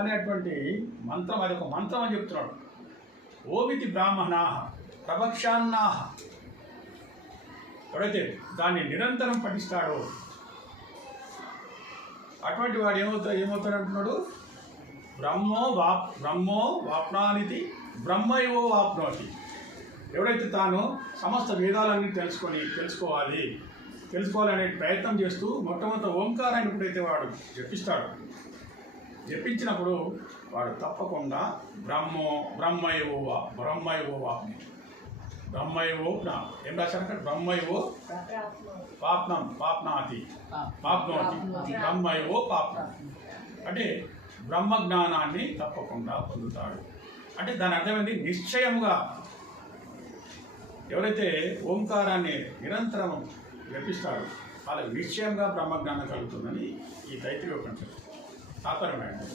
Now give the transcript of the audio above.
అనేటువంటి మంత్రం, అది ఒక మంత్రం అని చెప్తున్నాడు. ఓమితి బ్రాహ్మణా ప్రవక్ష్యాన్నా, ఎవరైతే దాన్ని నిరంతరం పఠిస్తాడో అటువంటి వాడు ఏమవుతాడు అంటున్నాడు. బ్రహ్మో వాప్నానితి బ్రహ్మైవో వాప్నోతి. ఎవరైతే తాను సమస్త వేదాలన్నీ తెలుసుకోవాలనే ప్రయత్నం చేస్తూ మొట్టమొదటి ఓంకారాన్ని ఎప్పుడైతే వాడు జపించినప్పుడు వాడు తప్పకుండా బ్రహ్మైవో వాప్ని, బ్రహ్మైవో ఏం రాశారంటే బ్రహ్మైవో పాప్నోతి బ్రహ్మైవో పాప్నం అంటే బ్రహ్మజ్ఞానాన్ని తప్పకుండా పొందుతాడు. అంటే దాని అర్థమైంది నిశ్చయముగా ఎవరైతే ఓంకారాన్ని నిరంతరం జపిస్తాడో వాళ్ళకి నిశ్చయంగా బ్రహ్మజ్ఞానం కలుగుతుందని ఈ తైత్రీయ ఉపనిషత్తు తాత్పర్యమైనది.